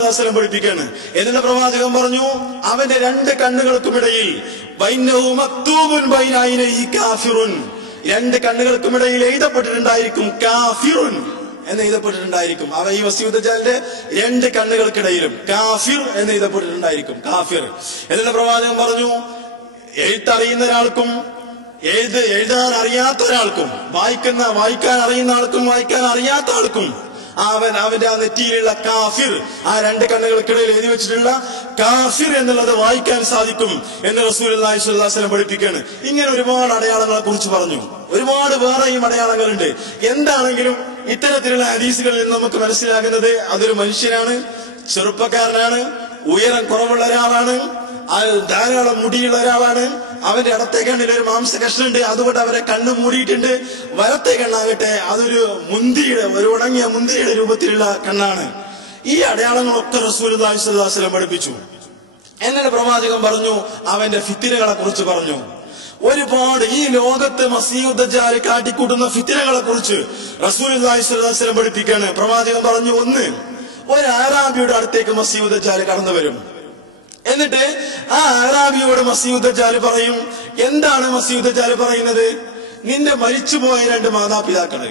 പഠിപ്പിക്കാണ്. എന്നിട്ട് പ്രവാചകൻ പറഞ്ഞു, അവന്റെ രണ്ട് കണ്ണുകൾക്കുമിടയിൽ രണ്ട് കണ്ണുകൾക്കുമിടയിൽ എഴുതപ്പെട്ടിട്ടുണ്ടായിരിക്കും കാഫിറുൻ എന്ന് എഴുതപ്പെട്ടിട്ടുണ്ടായിരിക്കും. അവ ഈ മസീഹ് ദജ്ജാലിന്റെ രണ്ട് കണ്ണുകൾക്കിടയിലും കാഫിർ എന്ന് എഴുതപ്പെട്ടിട്ടുണ്ടായിരിക്കും. കാഫിർ. എന്നിട്ട് പ്രവാചകൻ പറഞ്ഞു, എഴുത്തറിയുന്ന ഒരാൾക്കും എഴുതാൻ അറിയാത്ത ഒരാൾക്കും, വായിക്കാൻ അറിയുന്ന ആൾക്കും വായിക്കാൻ അറിയാത്ത ആൾക്കും അവന്റെ ആ നെറ്റിയിലുള്ള കാഫിർ, ആ രണ്ട് കണ്ണുകൾക്കിടയിൽ എഴുതി വെച്ചിട്ടുള്ള കാഫിർ എന്നുള്ളത് വായിക്കാൻ സാധിക്കും എന്ന് റസൂലുള്ളാഹി സ്വല്ലല്ലാഹു അലൈഹി വസല്ലം പഠിപ്പിക്കുകയാണ്. ഇങ്ങനെ ഒരുപാട് അടയാളങ്ങളെ കുറിച്ച് പറഞ്ഞു. ഒരുപാട് വേറെയും അടയാളങ്ങളുണ്ട്. എന്താണെങ്കിലും ഇത്തരത്തിലുള്ള ഹദീസുകളിൽ നിന്ന് നമുക്ക് മനസ്സിലാകുന്നത് അതൊരു മനുഷ്യനാണ്, ചെറുപ്പക്കാരനാണ്, ഉയരം കുറവുള്ള ഒരാളാണ്, ധാരാളം മുടിയുള്ള ഒരാളാണ്, അവന്റെ ഇടത്തെ കണ്ണിൽ ഒരു മാംസ കഷ്ണുണ്ട്, അതുകൊണ്ട് അവരെ കണ്ണ് മൂടിയിട്ടുണ്ട്. വലത്തെ കണ്ണാകട്ടെ അതൊരു ഒരു ഉണങ്ങിയ മുന്തിരിയുടെ രൂപത്തിലുള്ള കണ്ണാണ്. ഈ അടയാളങ്ങളൊക്കെ റസൂലുള്ളാഹി സ്വല്ലല്ലാഹു അലൈഹി വസല്ലം പഠിപ്പിച്ചു. എന്നിട്ട് പ്രവാചകൻ പറഞ്ഞു, അവന്റെ ഫിത്നകളെ കുറിച്ച് പറഞ്ഞു. ഒരുപാട് ഈ ലോകത്ത് മസീഹ് ദജ്ജാൽ കാട്ടിക്കൂട്ടുന്ന ഫിത്നകളെ കുറിച്ച് റസൂലുള്ളാഹി സ്വല്ലല്ലാഹു അലൈഹി വസല്ലം പഠിപ്പിക്കുകയാണ്. പ്രവാചകൻ പറഞ്ഞു, ഒന്ന്, ഒരു അറാബിയുടെ അടുത്തേക്ക് മസീഹ് ദജ്ജാൽ കടന്നു വരും. എന്നിട്ട് ആ അറാബിയോട് മസീഹ് ദജ്ജാൽ പറയും. എന്താണ് മസീഹ് ദജ്ജാൽ പറയുന്നത്? നിന്റെ മരിച്ചുപോയ രണ്ട് മാതാപിതാക്കളെ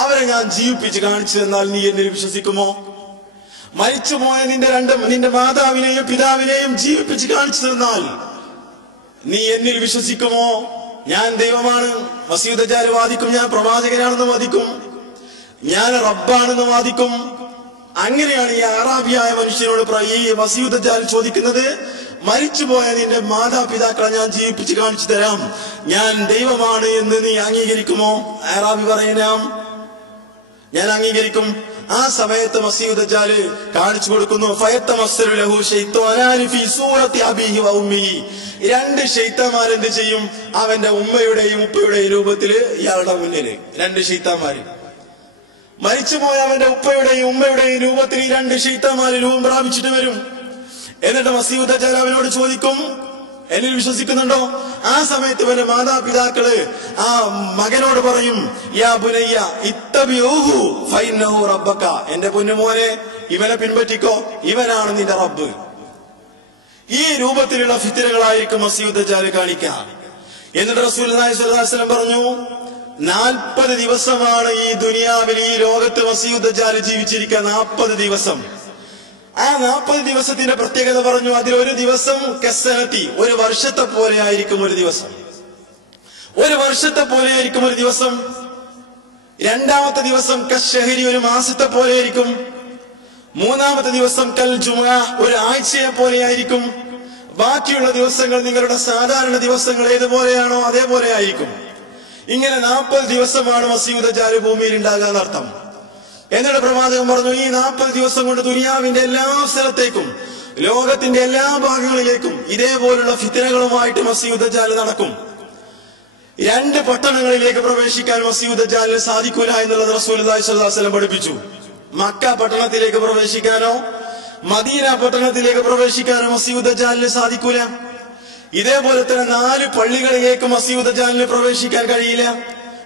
അവരെ ഞാൻ ജീവിപ്പിച്ച് കാണിച്ചു തന്നാൽ നീ എന്നിൽ വിശ്വസിക്കുമോ? മരിച്ചുപോയ നിന്റെ മാതാവിനെയും പിതാവിനെയും ജീവിപ്പിച്ച് കാണിച്ചു തന്നാൽ നീ എന്നിൽ വിശ്വസിക്കുമോ? ഞാൻ ദൈവമാണ്. മസീഹ് ദജ്ജാൽ വാദിക്കും, ഞാൻ പ്രവാചകനാണെന്ന് വാദിക്കും, ഞാൻ റബ്ബാണെന്ന് വാദിക്കും. അങ്ങനെയാണ് ഈ അറാബിയായ മനുഷ്യനോട് ഈ മസീഹ് ദജ്ജാൽ ചോദിക്കുന്നത്. മരിച്ചുപോയ നിന്റെ മാതാപിതാക്കളെ ഞാൻ ജീവിപ്പിച്ച് കാണിച്ചു തരാം, ഞാൻ ദൈവമാണ് എന്ന് നീ അംഗീകരിക്കുമോ? അറാബി പറയാം, ഞാൻ അംഗീകരിക്കും. ആ സമയത്ത് മസീഹ് ദജ്ജാൽ കാണിച്ചു കൊടുക്കുന്നു. രണ്ട് ശൈത്താന്മാരെന്ത് ചെയ്യും? അവന്റെ ഉമ്മയുടെയും ഉപ്പയുടെയും രൂപത്തില് ഇയാളുടെ മുന്നില് രണ്ട് ശൈത്താന്മാര്, മരിച്ചുപോയ അവന്റെ ഉപ്പയുടെയും ഉമ്മയുടെയും രൂപത്തിൽ ഈ രണ്ട് ശൈത്താന്മാര് രൂപം പ്രാപിച്ചിട്ട് വരും. എന്നിട്ട് മസീഹ് ദജ്ജാൽ അവനോട് ചോദിക്കും, എന്നിൽ വിശ്വസിക്കുന്നുണ്ടോ? ആ സമയത്ത് ഇവന്റെ മാതാപിതാക്കള് ആ മകനോട് പറയും, യാ ബുനയ്യ ഇത്തബിഊഹു ഫഇന്നഹു റബ്ബക, എന്റെ പൊന്നുമോനെ ഇവനെ പിൻപറ്റിക്കോ, ഇവനാണ് നിന്റെ റബ്ബ്. ഈ രൂപത്തിലുള്ള ഫിത്നകളായിരിക്കും മസീഹ് ദജ്ജാൽ കാണിക്കുക. എന്നിട്ട് റസൂലുള്ളാഹി സ്വല്ലല്ലാഹു അലൈഹി വസല്ലം പറഞ്ഞു, 40 ദിവസമാണ് ഈ ദുനിയാവിൽ, ഈ ലോകത്ത് മസീഹ് ദജ്ജാൽ ജീവിച്ചിരിക്കുക. 40 ദിവസം. ആ 40 ദിവസത്തിന്റെ പ്രത്യേകത പറഞ്ഞു. അതിലൊരു ദിവസം കസ്സനത്തി, ഒരു വർഷത്തെ പോലെ ആയിരിക്കും ഒരു ദിവസം. ഒരു വർഷത്തെ പോലെ ആയിരിക്കും ഒരു ദിവസം. രണ്ടാമത്തെ ദിവസം കശ്ശഹരി, ഒരു മാസത്തെ പോലെ ആയിരിക്കും. മൂന്നാമത്തെ ദിവസം കൽ ജുമുഅ, ഒരു ആഴ്ചയെ പോലെ ആയിരിക്കും. ബാക്കിയുള്ള ദിവസങ്ങൾ നിങ്ങളുടെ സാധാരണ ദിവസങ്ങൾ ഏതുപോലെയാണോ അതേപോലെ ആയിരിക്കും. ഇങ്ങനെ 40 ദിവസമാണ് മസീഹ് ദജ്ജാൽ ഭൂമിയിൽ ഉണ്ടാകാന്നർത്ഥം. എന്നിട്ട് പ്രവാചകൻ പറഞ്ഞു, ഈ 40 ദിവസം കൊണ്ട് ദുനിയാവിന്റെ എല്ലാ സ്ഥലത്തേക്കും, ലോകത്തിന്റെ എല്ലാ ഭാഗങ്ങളിലേക്കും ഇതേപോലുള്ള ഫിത്നകളുമായിട്ട് മസീഹ് ദജ്ജാൽ നടക്കും. 2 പട്ടണങ്ങളിലേക്ക് പ്രവേശിക്കാൻ മസീഹ് ദജ്ജാലിന് സാധിക്കൂല എന്നുള്ളത് റസൂലുള്ളാഹി സ്വല്ലല്ലാഹു അലൈഹി വസല്ലം പഠിപ്പിച്ചു. മക്ക പട്ടണത്തിലേക്ക് പ്രവേശിക്കാനോ മദീന പട്ടണത്തിലേക്ക് പ്രവേശിക്കാനോ മസീഹ് ദജ്ജാലിന് സാധിക്കൂല. ഇതേപോലെ തന്നെ 4 പള്ളികളിലേക്ക് മസീഹ് ദജ്ജാലിന് പ്രവേശിക്കാൻ കഴിയില്ല.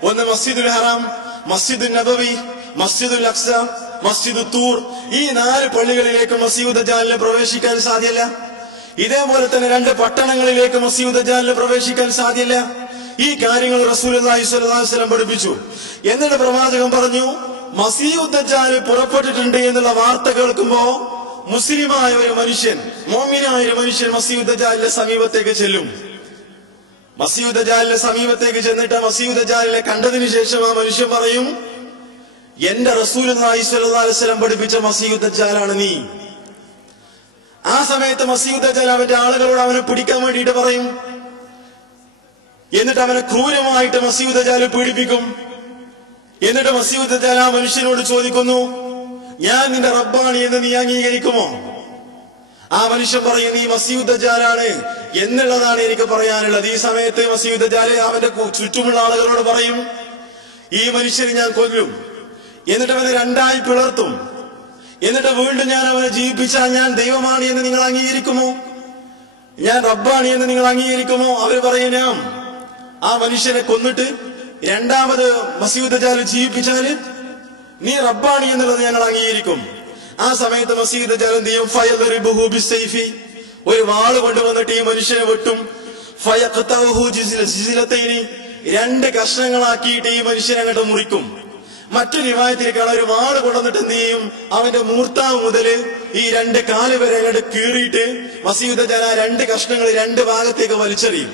ഒന്ന് മസ്ജിദുൽ ഹറാം, മസ്ജിദുൽ നബവി, മസ്ജിദുൽ അഖ്സ, മസ്ജിദുൽ തൂർ. ഈ 4 പള്ളികളിലേക്ക് മസീഹ് ദജ്ജാലിന് പ്രവേശിക്കാൻ സാധ്യല്ല. ഇതേപോലെ തന്നെ 2 പട്ടണങ്ങളിലേക്ക് മസീഹ് ദജ്ജാലിന് പ്രവേശിക്കാൻ സാധ്യല്ല. ഈ കാര്യങ്ങൾ റസൂലുള്ളാഹി സ്വല്ലല്ലാഹു അലൈഹി വസല്ലം പഠിപ്പിച്ചു. എന്നിട്ട് പ്രവാചകൻ പറഞ്ഞു, മസീഹ് ദജ്ജാൽ പുറപ്പെട്ടിട്ടുണ്ട് എന്നുള്ള വാർത്ത കേൾക്കുമ്പോ മുസ്ലിമായ ഒരു മനുഷ്യൻ, മോമിനായ ഒരു മനുഷ്യൻ മസീഹ് ദജ്ജാലിന്റെ സമീപത്തേക്ക് ചെല്ലും. മസീഹ് ദജ്ജാലിന്റെ സമീപത്തേക്ക് ചെന്നിട്ട് മസീഹ് ദജ്ജാലിനെ കണ്ടതിന് ശേഷം ആ മനുഷ്യൻ പറയും, എന്റെ റസൂലുള്ളാഹി സ്വല്ലല്ലാഹു അലൈഹി വസല്ലം പഠിപ്പിച്ച മസീഹ് ദജ്ജാലാണ് നീ. ആ സമയത്ത് മസീഹ് ദജ്ജാൽ അവന്റെ ആളുകളോട് അവനെ പിടിക്കാൻ വേണ്ടിയിട്ട് പറയും. എന്നിട്ട് അവനെ ക്രൂരമായിട്ട് മസീഹ് ദജ്ജാൽ പീഡിപ്പിക്കും. എന്നിട്ട് മസീഹ് ദജ്ജാൽ ആ മനുഷ്യനോട് ചോദിക്കുന്നു, ഞാൻ നിന്റെ റബ്ബാണ് എന്ന് നീ അംഗീകരിക്കുമോ? ആ മനുഷ്യൻ പറയും, നീ മസീഹ് ദജ്ജാലാണ് എന്നുള്ളതാണ് എനിക്ക് പറയാനുള്ളത്. ഈ സമയത്ത് മസീഹ് ദജ്ജാൽ അവന്റെ ചുറ്റുമുള്ള ആളുകളോട് പറയും, ഈ മനുഷ്യനെ ഞാൻ കൊല്ലും, എന്നിട്ട് അവനെ 2ആയി പിളർത്തും, എന്നിട്ട് വീണ്ടും ഞാൻ അവനെ ജീവിപ്പിച്ചാൽ ഞാൻ ദൈവമാണ് എന്ന് നിങ്ങൾ അംഗീകരിക്കുമോ? ഞാൻ റബ്ബാണ് എന്ന് നിങ്ങൾ അംഗീകരിക്കുമോ? അവർ പറയാം, ആ മനുഷ്യനെ കൊന്നിട്ട് രണ്ടാമത് മസീഹ് ദജ്ജാൽ ജീവിപ്പിച്ചാല് നീ റബ്ബാണ് എന്നുള്ളത് ഞങ്ങൾ അംഗീകരിക്കും. ആ സമയത്ത് മസീഹ് ദജ്ജാൽ എന്ത് ചെയ്യും? ഫയദ്രിബുഹു ബിസ്സൈഫി, ഒരു വാള് കൊണ്ടുവന്നിട്ട് ഈ മനുഷ്യനെ വെട്ടും. ഫയഖ്തഉഹു ജിസ്ലതൈനി, രണ്ട് കഷ്ണങ്ങളാക്കിയിട്ട് ഈ മനുഷ്യനെ അങ്ങോട്ട് മുറിക്കും. മറ്റൊരു റിവായത്തിൽ കാണാൻ ഒരു വാള് കൊണ്ടുവന്നിട്ട് എന്ത് ചെയ്യും? അവന്റെ മൂർത്താവ് മുതല് ഈ രണ്ട് കാല് വരെ അങ്ങോട്ട് കീറിയിട്ട് മസീഹ് ദജ്ജാൽ ആ രണ്ട് കഷ്ണങ്ങൾ രണ്ട് ഭാഗത്തേക്ക് വലിച്ചെറിയും.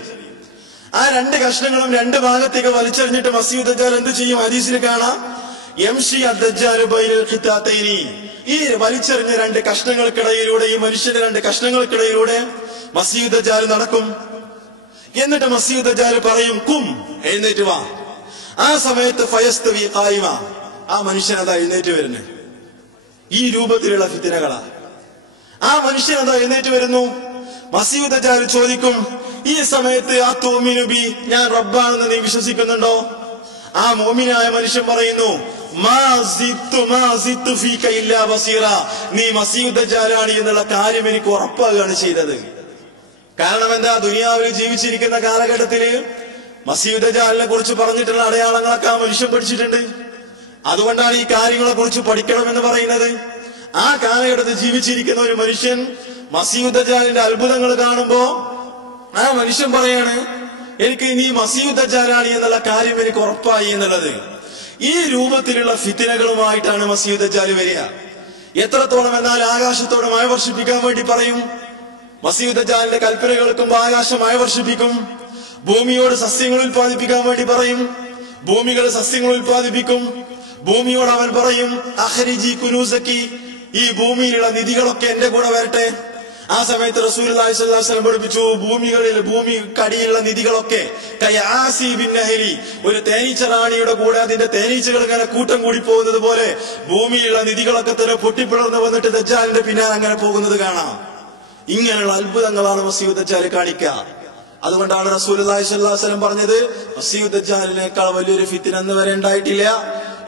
ആ രണ്ട് കഷ്ണങ്ങളും രണ്ട് ഭാഗത്തേക്ക് വലിച്ചെറിഞ്ഞിട്ട് മസീഹ് ദജ്ജാൽ എന്ത് ചെയ്യും? ഹദീസിൽ കാണാം, യംശി അദ്ദജ്ജാലു ബൈനൽ ഖിതാതൈനി, ഈ വലിച്ചെറിഞ്ഞ രണ്ട് കഷ്ണങ്ങൾക്കിടയിലൂടെ, ഈ മനുഷ്യന്റെ രണ്ട് കഷ്ണങ്ങൾക്കിടയിലൂടെ മസീഹ് ദജ്ജാൽ നടക്കും. എന്നിട്ട് മസീഹ് ദജ്ജാൽ പറയും, കും, എഴുന്നേറ്റ് വാ. ആ സമയത്ത് ഫയസ്തവി ഖായിമ, ആ മനുഷ്യനതാ എഴുന്നേറ്റ് വരുന്നു. ഈ രൂപത്തിലുള്ള ഫിത്നകളാ. ആ മനുഷ്യനതാ എഴുന്നേറ്റ് വരുന്നു. മസീഹ് ദജ്ജാൽ ചോദിക്കും, ഈ സമയത്ത് ആ തുഅ്മിനു ബി, ഞാൻ റബ്ബാണെന്ന് നീ വിശ്വസിക്കുന്നുണ്ടോ? ആ മുഅ്മിനായ മനുഷ്യൻ പറയുന്നു, മാ സിത്തു ഫീക ഇല്ലാ ബസീറ, നീ മസീഹ് ദജ്ജാലാണ് എന്നുള്ള കാര്യം എനിക്ക് ഉറപ്പാകുകയാണ് ചെയ്തത്. കാരണം എന്താ? ദുനിയാവിൽ ജീവിച്ചിരിക്കുന്ന കാലഘട്ടത്തില് മസീഹ് ദജ്ജാലിനെ കുറിച്ച് പറഞ്ഞിട്ടുള്ള അടയാളങ്ങളൊക്കെ ആ മനുഷ്യൻ പഠിച്ചിട്ടുണ്ട്. അതുകൊണ്ടാണ് ഈ കാര്യങ്ങളെ കുറിച്ച് പഠിക്കണമെന്ന് പറയുന്നത്. ആ കാലഘട്ടത്തിൽ ജീവിച്ചിരിക്കുന്ന ഒരു മനുഷ്യൻ മസീഹ് ദജ്ജാലിന്റെ അത്ഭുതങ്ങൾ കാണുമ്പോ ആ മനുഷ്യൻ പറയാണ്, എനിക്ക് നീ മസീഹ് ദജ്ജാലാണ് എന്നുള്ള കാര്യം എനിക്ക് ഉറപ്പായി എന്നുള്ളത്. ഈ രൂപത്തിലുള്ള ഫിത്നകളുമായിട്ടാണ് മസീഹ് ദജ്ജാൽ വരിക. എത്രത്തോളം എന്നാൽ ആകാശത്തോട് മഴ വർഷിപ്പിക്കാൻ വേണ്ടി പറയും. മസീഹ് ദജ്ജാലിന്റെ കൽപ്പന കേൾക്കുമ്പോൾ ആകാശം മഴ വർഷിപ്പിക്കും. ഭൂമിയോട് സസ്യങ്ങൾ ഉൽപ്പാദിപ്പിക്കാൻ വേണ്ടി പറയും. ഭൂമികൾ സസ്യങ്ങൾ ഉൽപ്പാദിപ്പിക്കും. ഭൂമിയോട് അവൻ പറയും, അഖ്രിജി കുനൂസക്കി, ഈ ഭൂമിയിലുള്ള നിധികളൊക്കെ എന്റെ കൂടെ വരട്ടെ. ആ സമയത്ത് റസൂലുള്ളാഹി സ്വല്ലല്ലാഹു അലൈഹി വസല്ലം പഠിപ്പിച്ചു, ഭൂമിക്കടിയിലുള്ള നിധികളൊക്കെ നഹരി, ഒരു തേനീച്ച റാണിയുടെ കൂടെ അതിന്റെ തേനീച്ചകൾ ഇങ്ങനെ കൂട്ടം കൂടി പോകുന്നത് പോലെ ഭൂമിയിലുള്ള നിധികളൊക്കെ തന്നെ പൊട്ടിപ്പിളർന്ന് വന്നിട്ട് ദജ്ജാലിന്റെ പിന്നാലെ അങ്ങനെ പോകുന്നത് കാണാം. ഇങ്ങനെയുള്ള അത്ഭുതങ്ങളാണ് മസീഹ് ദജ്ജാൽ കാണിക്കുക. അതുകൊണ്ടാണ് റസൂലുള്ളാഹി സ്വല്ലല്ലാഹു അലൈഹി വസല്ലം പറഞ്ഞത്, മസീഹ് ദജ്ജാലിനേക്കാൾ വലിയൊരു ഫിത്ന അന്ന് വരെ ഉണ്ടായിട്ടില്ല,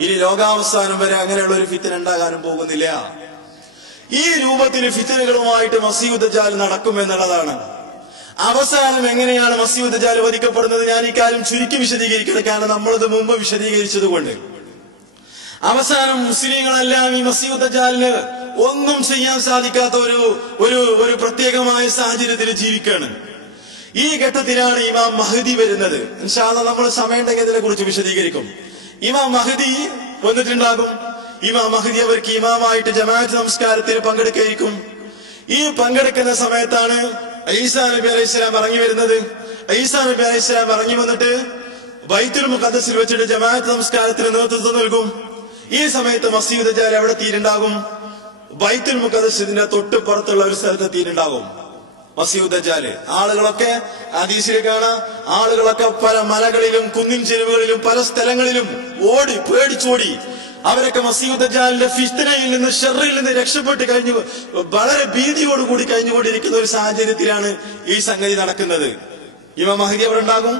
ഇനി ലോകാവസാനം വരെ അങ്ങനെയുള്ള ഒരു ഫിത്ന ഉണ്ടാകാനും പോകുന്നില്ല. ഈ രൂപത്തിൽ ഫിത്നകളുമായിട്ട് മസീഹ് ദജ്ജാൽ നടക്കുമെന്നുള്ളതാണ്. അവസാനം എങ്ങനെയാണ് മസീഹ് ദജ്ജാൽ വധിക്കപ്പെടുന്നത്? ഞാൻ ഈ കാര്യം ചുരുക്കി വിശദീകരിക്കണം, കാരണം നമ്മളത് മുമ്പ് വിശദീകരിച്ചത് കൊണ്ട്. അവസാനം മുസ്ലിങ്ങളെല്ലാം ഈ മസീഹ് ദജ്ജാലിന് ഒന്നും ചെയ്യാൻ സാധിക്കാത്ത ഒരു പ്രത്യേകമായ സാഹചര്യത്തിൽ ജീവിക്കുകയാണ്. ഈ ഘട്ടത്തിലാണ് ഇമാം മഹ്ദി വരുന്നത്. ഇൻഷാ അല്ലാഹ് നമ്മൾ സമയമുണ്ടെങ്കിൽ ഇതിനെ കുറിച്ച് വിശദീകരിക്കും. ഇമാം മഹ്ദി വന്നിട്ടുണ്ടാകും. ഇമാം മഹ്ദി അവർക്ക് ഇമാമായിട്ട് ജമാഅത്ത് നമസ്കാരത്തിൽ പങ്കെടുക്കുകയായിരിക്കും. ഈ പങ്കെടുക്കുന്ന സമയത്താണ് ഈസാ നബി അലൈഹിസ്സലാം ഇറങ്ങി വരുന്നത്. ഈസാ നബി അലൈഹിസ്സലാം ഇറങ്ങി വന്നിട്ട് ബൈത്തുൽ മുഖദ്ദസിൽ വെച്ചിട്ട് ജമാഅത്ത് നമസ്കാരത്തിന് നേതൃത്വം നൽകും. ഈ സമയത്ത് മസീഹ് ദജ്ജാൽ എവിടെ എത്തിയിട്ടുണ്ടാകും? ബൈത്തുൽ മുഖദ്ദസിന്റെ തൊട്ടുപുറത്തുള്ള ഒരു സ്ഥലത്ത് എത്തിയിട്ടുണ്ടാകും മസീഹ് ദജ്ജാൽ. ആളുകളൊക്കെ ഹദീസിൽ കാണാം, ആളുകളൊക്കെ പല മലകളിലും കുന്നിൻ ചെരുവുകളിലും പല സ്ഥലങ്ങളിലും ഓടി പേടിച്ചോടി. അവരൊക്കെ മസീഹ് ദജ്ജാലിന്റെ ഫിത്നയിൽ നിന്ന്, ഷർറിൽ നിന്ന് രക്ഷപ്പെട്ട് കഴിഞ്ഞു വളരെ ഭീതിയോടുകൂടി കഴിഞ്ഞുകൊണ്ടിരിക്കുന്ന ഒരു സാഹചര്യത്തിലാണ് ഈ സംഗതി നടക്കുന്നത്. ഇമാം മഹ്ദി അവിടെ ഉണ്ടാകും.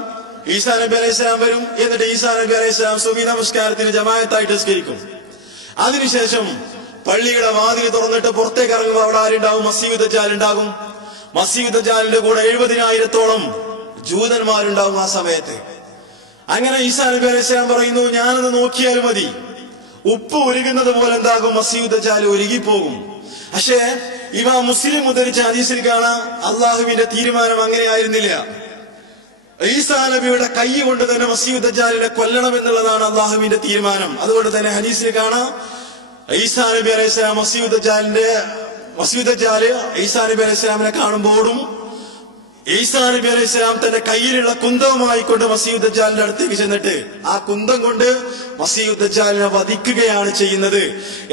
ഈസാ നബി അലൈഹിസ്സലാം വരും. എന്നിട്ട് ഈസാ നബി അലൈഹിസ്സലാം സുബഹി നമസ്കാരത്തിന് ജമാഅത്തായിട്ട് നിസ്കരിക്കും. അതിനുശേഷം പള്ളിയുടെ വാതിൽ തുറന്നിട്ട് പുറത്തേക്ക് ഇറങ്ങുമ്പോൾ അവിടെ ആരുണ്ടാവും? മസീഹ് ദജ്ജാൽ ഉണ്ടാകും. മസീഹ് ദജ്ജാലിന്റെ കൂടെ 70,000-ഓളം ജൂതന്മാരുണ്ടാവും ആ സമയത്ത്. അങ്ങനെ ഈസാ നബി അലൈഹിസ്സലാം പറയുന്നു, ഞാനത് നോക്കിയാൽ മതി, ഉപ്പ് ഉരുകുന്നത് പോലെ എന്താകും? മസീഹ് ദജ്ജാൽ ഉരുകിപ്പോകും. പക്ഷേ ഇമാം മുസ്ലിം ഉദ്ധരിച്ച ഹദീസിൽ കാണാം, അള്ളാഹുവിന്റെ തീരുമാനം അങ്ങനെയായിരുന്നില്ല. ഈസാ നബിയുടെ കൈ കൊണ്ട് തന്നെ മസീഹ് ദജ്ജാലിനെ കൊല്ലണം എന്നുള്ളതാണ് അള്ളാഹുവിന്റെ തീരുമാനം. അതുകൊണ്ട് തന്നെ ഹദീസിൽ കാണാം, ഈസാ നബി അലൈഹിസ്സലാം മസീഹ് ദജ്ജാൽ ഈസാ നബി അലൈഹിസ്സലാമിനെ കാണുമ്പോഴും ഈസാ നബി അലൈഹിസ്സലാം തന്റെ കയ്യിലുള്ള കുന്തവുമായി കൊണ്ട് മസീഹ് ദജ്ജാലിന്റെ അടുത്തേക്ക് ചെന്നിട്ട് ആ കുന്തം കൊണ്ട് മസീഹ് ദജ്ജാലിനെ വധിക്കുകയാണ് ചെയ്യുന്നത്.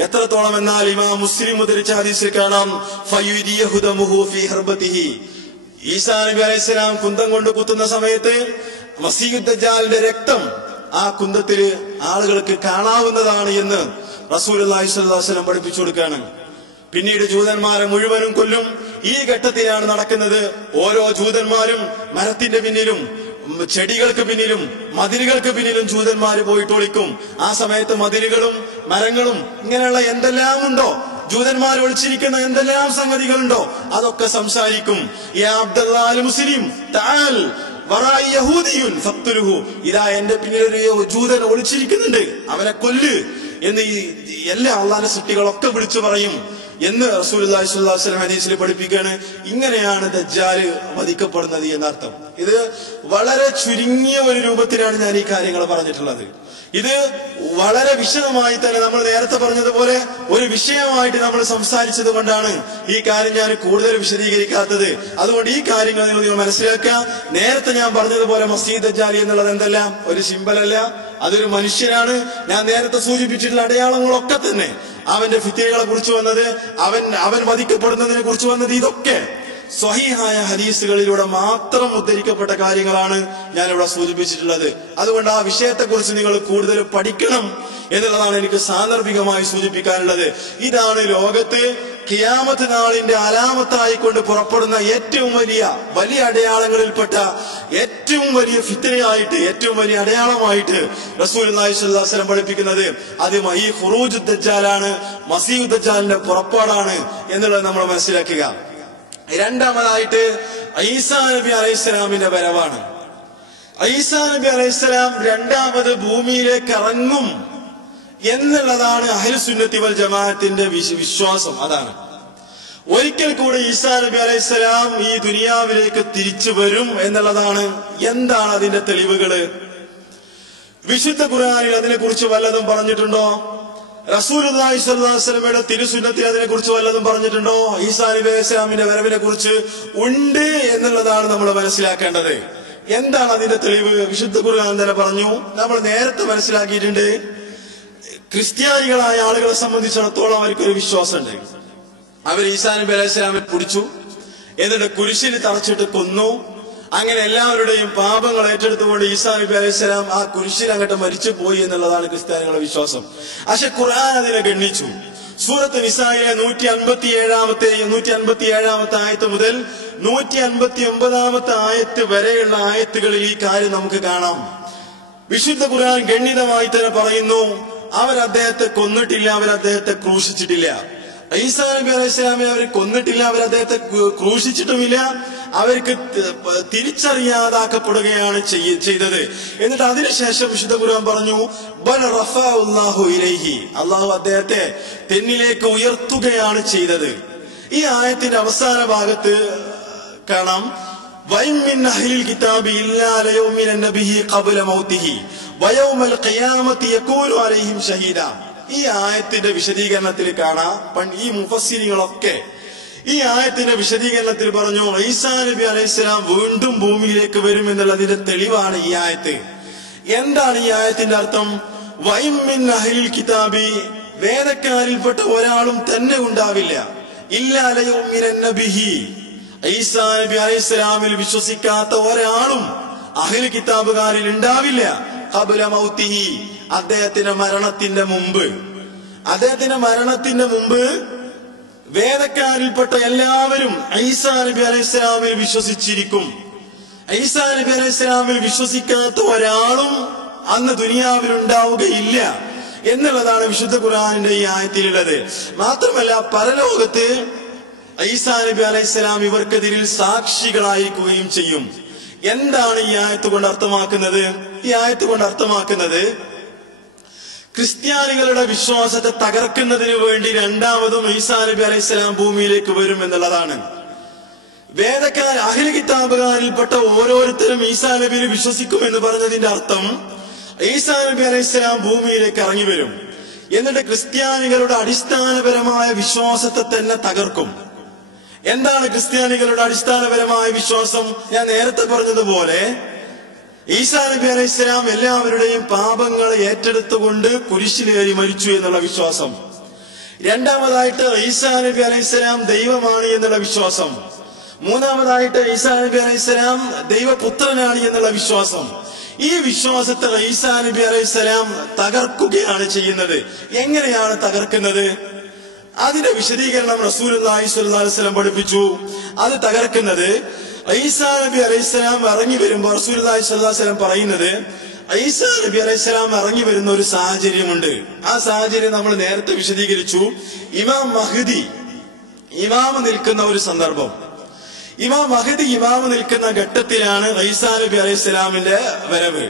എത്രത്തോളം എന്നാൽ ഇമാം മുസ്ലിം ഉദ്ധരിച്ച ഹദീസിൽ കാണാം, ഫയുദിയഹു ദമുഹു ഫീ ഹർബതിഹി, ഈസാ നബി അലൈഹിസ്സലാം കുന്തം കൊണ്ട് കുത്തുന്ന സമയത്ത് മസീഹ് ദജ്ജാലിന്റെ രക്തം ആ കുന്തത്തിൽ ആളുകൾക്ക് കാണാവുന്നതാണ് എന്ന് റസൂലുള്ളാഹി സ്വല്ലല്ലാഹു അലൈഹി വസല്ലം പഠിപ്പിച്ചു കൊടുക്കുകയാണ്. പിന്നീട് ജൂതന്മാരെ മുഴുവനും കൊല്ലും. ഈ ഘട്ടത്തിലാണ് നടക്കുന്നത്. ഓരോ ജൂതന്മാരും മരത്തിന്റെ പിന്നിലും ചെടികൾക്ക് പിന്നിലും മതിലുകൾക്ക് പിന്നിലും ജൂതന്മാര് പോയിട്ട് ഒളിക്കും. ആ സമയത്ത് മതിലുകളും മരങ്ങളും ഇങ്ങനെയുള്ള എന്തെല്ലാം ഉണ്ടോ, ജൂതന്മാർ ഒളിച്ചിരിക്കുന്ന എന്തെല്ലാം സംഗതികളുണ്ടോ അതൊക്കെ സംസാരിക്കും. യാ അബ്ദുല്ലാഹ് മുസ്ലിം തആൽ വറാഇ യഹൂദിയുൻ ഫഖ്തുലുഹു, ഇതാ എന്റെ പിന്നിൽ ഒരു ജൂതൻ ഒളിച്ചിരിക്കുന്നുണ്ട്, അവനെ കൊല്ല് എന്ന് ഈ എല്ലാ അള്ളാന്റെ സൃഷ്ടികളൊക്കെ വിളിച്ചു പറയും എന്ന് റസൂലുള്ളാഹി സ്വല്ലല്ലാഹു അലൈഹി വസല്ലം ഹദീസിൽ പഠിപ്പിക്കുകയാണ്. ഇങ്ങനെയാണ് ദജ്ജാൽ വധിക്കപ്പെടുന്നത് എന്നർത്ഥം. ഇത് വളരെ ചുരുങ്ങിയ ഒരു രൂപത്തിലാണ് ഞാൻ ഈ കാര്യങ്ങൾ പറഞ്ഞിട്ടുള്ളത്. ഇത് വളരെ വിശദമായി തന്നെ നമ്മൾ നേരത്തെ പറഞ്ഞതുപോലെ ഒരു വിഷയമായിട്ട് നമ്മൾ സംസാരിച്ചത് കൊണ്ടാണ് ഈ കാര്യം ഞാൻ കൂടുതൽ വിശദീകരിക്കാത്തത്. അതുകൊണ്ട് ഈ കാര്യങ്ങൾ നിങ്ങൾ മനസ്സിലാക്കുക. നേരത്തെ ഞാൻ പറഞ്ഞതുപോലെ മസീഹ് ദജ്ജാൽ എന്നുള്ളത് എന്തല്ല, ഒരു സിംബലല്ല, അതൊരു മനുഷ്യനാണ്. ഞാൻ നേരത്തെ സൂചിപ്പിച്ചിട്ടുള്ള അടയാളങ്ങളൊക്കെ തന്നെ അവന്റെ ഫിത്നകളെ കുറിച്ച് വന്നത്, അവൻ വധിക്കപ്പെടുന്നതിനെ കുറിച്ച് വന്നത്, ഇതൊക്കെ സ്വഹീഹായ ഹദീസുകളിലൂടെ മാത്രം ഉദ്ധരിക്കപ്പെട്ട കാര്യങ്ങളാണ് ഞാനിവിടെ സൂചിപ്പിച്ചിട്ടുള്ളത്. അതുകൊണ്ട് ആ വിഷയത്തെക്കുറിച്ച് നിങ്ങൾ കൂടുതൽ പഠിക്കണം എന്നുള്ളതാണ് എനിക്ക് സാന്ദർഭികമായി സൂചിപ്പിക്കാനുള്ളത്. ഇതാണ് ലോകത്ത് ഖിയാമത്ത് നാളിന്റെ അലാമത്തായിക്കൊണ്ട് പുറപ്പെടുന്ന ഏറ്റവും വലിയ അടയാളങ്ങളിൽപ്പെട്ട ഏറ്റവും വലിയ ഫിത്നയായിട്ട്, ഏറ്റവും വലിയ അടയാളമായിട്ട് റസൂലുള്ളാഹി സ്വല്ലല്ലാഹു അലൈഹി വസല്ലം പഠിപ്പിക്കുന്നത് അത് ഈ ഖുറൂജ് ദജ്ജാലാണ്, മസീഹ് ദജ്ജാലിന്റെ പുറപ്പാടാണ് എന്നുള്ളത് നമ്മൾ മനസ്സിലാക്കുക. രണ്ടാമതായിട്ട് ഈസാ നബി അലൈഹിസ്സലാമിന്റെ വരവാണ്. ഈസാ നബി അലൈഹിസ്സലാം രണ്ടാമത് ഭൂമിയിലേക്ക് ഇറങ്ങും എന്നുള്ളതാണ് അഹ്ലുസുന്നത്തി വൽ ജമാഅത്തിന്റെ വിശ്വാസം. അതാണ് ഒരിക്കൽ കൂടി ഈസാ നബി അലൈഹിസ്സലാം ഈ ദുനിയാവിലേക്ക് തിരിച്ചു വരും എന്നുള്ളതാണ്. എന്താണ് അതിന്റെ തെളിവുകള്? വിശുദ്ധ ഖുർആനിൽ അതിനെ കുറിച്ച് വല്ലതും പറഞ്ഞിട്ടുണ്ടോ? റസൂലുള്ളാഹി സ്വല്ലല്ലാഹു അലൈഹി വസല്ലമയുടെ തിരുസുന്നത്തിൽ അതിനെ കുറിച്ച് വല്ലതും പറഞ്ഞിട്ടുണ്ടോ? ഈസാ നബി അലൈഹിസ്സലാമിന്റെ വരവിനെ കുറിച്ച് ഉണ്ട് എന്നുള്ളതാണ് നമ്മൾ മനസ്സിലാക്കേണ്ടത്. എന്താണ് അതിന്റെ തെളിവ്? വിശുദ്ധ ഖുർആൻ തന്നെ പറഞ്ഞു. നമ്മൾ നേരത്തെ മനസ്സിലാക്കിയിട്ടുണ്ട്, ക്രിസ്ത്യാനികളായ ആളുകളെ സംബന്ധിച്ചിടത്തോളം അവർക്കൊരു വിശ്വാസമുണ്ട്. അവർ ഈസാ നബി അലൈഹിസ്സലാമിനെ പിടിച്ചു, എന്നിട്ട് കുരിശിൽ തറച്ചിട്ട് കൊന്നു. അങ്ങനെ എല്ലാവരുടെയും പാപങ്ങൾ ഏറ്റെടുത്തുകൊണ്ട് ഈസാ നബി അലൈഹിസ്സലാം ആ കുരിശിൽ അങ്ങോട്ട് മരിച്ചു പോയി എന്നുള്ളതാണ് ക്രിസ്ത്യാനികളുടെ വിശ്വാസം. പക്ഷെ ഖുർആൻ അതിനെ ഗണ്ണിച്ചു. സൂറത്ത് നിസായിലെ 157 ആയത്ത് മുതൽ 159 ആയത്ത് വരെയുള്ള ആയത്തുകളിൽ ഈ കാര്യം നമുക്ക് കാണാം. വിശുദ്ധ ഖുർആൻ ഗണ്ണിതമായി തന്നെ പറയുന്നു, അവർ അദ്ദേഹത്തെ കൊന്നിട്ടില്ല, അവർ അദ്ദേഹത്തെ ക്രൂശിച്ചിട്ടില്ല. ഈസാ നബി അലൈഹിസ്സലാമിനെ അവർ കൊന്നിട്ടില്ല, അവർ അദ്ദേഹത്തെ ക്രൂശിച്ചിട്ടുമില്ല, അവർക്ക് തിരിച്ചറിയാതാക്കപ്പെടുകയാണ് ചെയ്തത്. എന്നിട്ട് അതിനുശേഷം വിശുദ്ധ ഖുർആൻ പറഞ്ഞു, ബൽ റഫഅല്ലാഹു ഇലൈഹി, അള്ളാഹു അദ്ദേഹത്തെ തെന്നിലേക്ക് ഉയർത്തുകയാണ് ചെയ്തത്. ഈ ആയത്തിന്റെ അവസാന ഭാഗത്ത് കാണാം, വൈം മിൻ അഹ്ലിൽ കിതാബി ഇല്ലാ ലയുമിനന്ന ബിഹി ഖബ്ല മൗതിഹി വയൗമൽ ഖിയാമത്തി യകൂനു അലൈഹിം ഷഹീദ. ഈ ആയത്തിന്റെ വിശദീകരണത്തിൽ കാണാം, ഈ മുഫസ്സിരികളൊക്കെ ഈ ആയത്തിന്റെ വിശദീകരണത്തിൽ പറഞ്ഞു, ഈസാ നബി അലൈഹിസ്സലാം വീണ്ടും ഭൂമിയിലേക്ക് വരും എന്നുള്ളതിന്റെ തെളിവാണ് ഈ ആയത്ത്. എന്താണ് ഈ ആയത്തിന്റെ അർത്ഥം? വൈം മിൻ അഹ്ലിൽ കിതാബി, വേദക്കാരിൽപ്പെട്ട ഒരാളും തന്നെ ഉണ്ടാവില്ല, ഇല്ലാ ലയുമിനന്ന ബിഹി, ഈസാ നബി അലൈഹിസ്സലാമിൽ വിശ്വസിക്കാത്ത ഒരാളും അഹ്ലു കിതാബുകാരിൽ ഉണ്ടാവില്ല, ഖബ്ല മൗതിഹി, അദ്ദേഹത്തിന്റെ മരണത്തിന്റെ മുമ്പ് വേദക്കാരിൽപ്പെട്ട എല്ലാവരും ഈസാ നബി അലൈഹിസ്സലാമിൽ വിശ്വസിച്ചിരിക്കും. ഈസാ നബി അലൈഹിസ്സലാമിൽ വിശ്വസിക്കാത്ത ഒരാളും അന്ന് ദുനിയാവിൽ ഉണ്ടാവുകയില്ല എന്നുള്ളതാണ് വിശുദ്ധ ഖുർആനിന്റെ ഈ ആയത്തിലുള്ളത്. മാത്രമല്ല, പരലോകത്ത് ഈസാ നബി അലൈഹിസ്സലാം ഇവർക്കെതിരിൽ സാക്ഷികളായിരിക്കുകയും ചെയ്യും. എന്താണ് ഈ ആയത്ത് കൊണ്ട് അർത്ഥമാക്കുന്നത്? ഈ ആയത്ത് കൊണ്ട് അർത്ഥമാക്കുന്നത് ക്രിസ്ത്യാനികളുടെ വിശ്വാസത്തെ തകർക്കുന്നതിന് വേണ്ടി രണ്ടാമതും ഈസാ നബി അലൈഹിസ്സലാം ഭൂമിയിലേക്ക് വരും എന്നുള്ളതാണ്. അഹ്ലു കിതാബുകാരിൽപ്പെട്ട ഓരോരുത്തരും ഈസാ നബിയിൽ വിശ്വസിക്കും എന്ന് പറഞ്ഞതിന്റെ അർത്ഥം ഈസാ നബി അലൈഹിസ്സലാം ഭൂമിയിലേക്ക് ഇറങ്ങി വരും, എന്നിട്ട് ക്രിസ്ത്യാനികളുടെ അടിസ്ഥാനപരമായ വിശ്വാസത്തെ തന്നെ തകർക്കും. എന്താണ് ക്രിസ്ത്യാനികളുടെ അടിസ്ഥാനപരമായ വിശ്വാസം? ഞാൻ നേരത്തെ പറഞ്ഞതുപോലെ ഈസാ നബി അലൈഹിസ്സലാം എല്ലാവരുടെയും പാപങ്ങൾ ഏറ്റെടുത്തുകൊണ്ട് കുരിശിലേറി മരിച്ചു എന്നുള്ള വിശ്വാസം. രണ്ടാമതായിട്ട് ഈസാ നബി അലൈഹിസ്സലാം ദൈവമാണ് എന്നുള്ള വിശ്വാസം. മൂന്നാമതായിട്ട് ഈസാ നബി അലൈഹിസ്സലാം ദൈവപുത്രനാണ് എന്നുള്ള വിശ്വാസം. ഈ വിശ്വാസത്തെ ഈസാ നബി അലൈഹിസ്സലാം തകർക്കുകയാണ് ചെയ്യുന്നത്. എങ്ങനെയാണ് തകർക്കുന്നത്? അതിന്റെ വിശദീകരണം റസൂലുള്ളാഹി സ്വല്ലല്ലാഹു അലൈഹി വസല്ലം പഠിപ്പിച്ചു. അത് തകർക്കുന്നത്, ഈസാ നബി അലൈഹിസ്സലാം ഇറങ്ങി വരുമ്പോൾ റസൂലുള്ളാഹി സ്വല്ലല്ലാഹു അലൈഹി വസല്ലം പറയുന്നത്, ഈസാ നബി അലൈഹിസ്സലാം ഇറങ്ങി വരുന്ന ഒരു സാഹചര്യമുണ്ട്. ആ സാഹചര്യം നമ്മൾ നേരത്തെ വിശദീകരിച്ചു. ഇമാം മഹ്ദി നിൽക്കുന്ന ഒരു സന്ദർഭം. ഇമാം മഹ്ദി നിൽക്കുന്ന ഘട്ടത്തിലാണ് ഈസാ നബി അലൈഹിസ്സലാമിന്റെ വരവ്.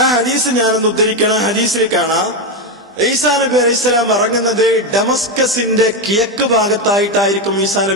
ആ ഹദീസ് ഞാനൊന്ന് ഉദ്ധരിക്കണം. ഹദീസിൽ കാണാം, ഈസാ നബി അലൈഹിസ്സലാം ഇറങ്ങുന്നത് ഡമസ്കസിന്റെ കിഴക്ക് ഭാഗത്തായിട്ടായിരിക്കും ഈസാ നബി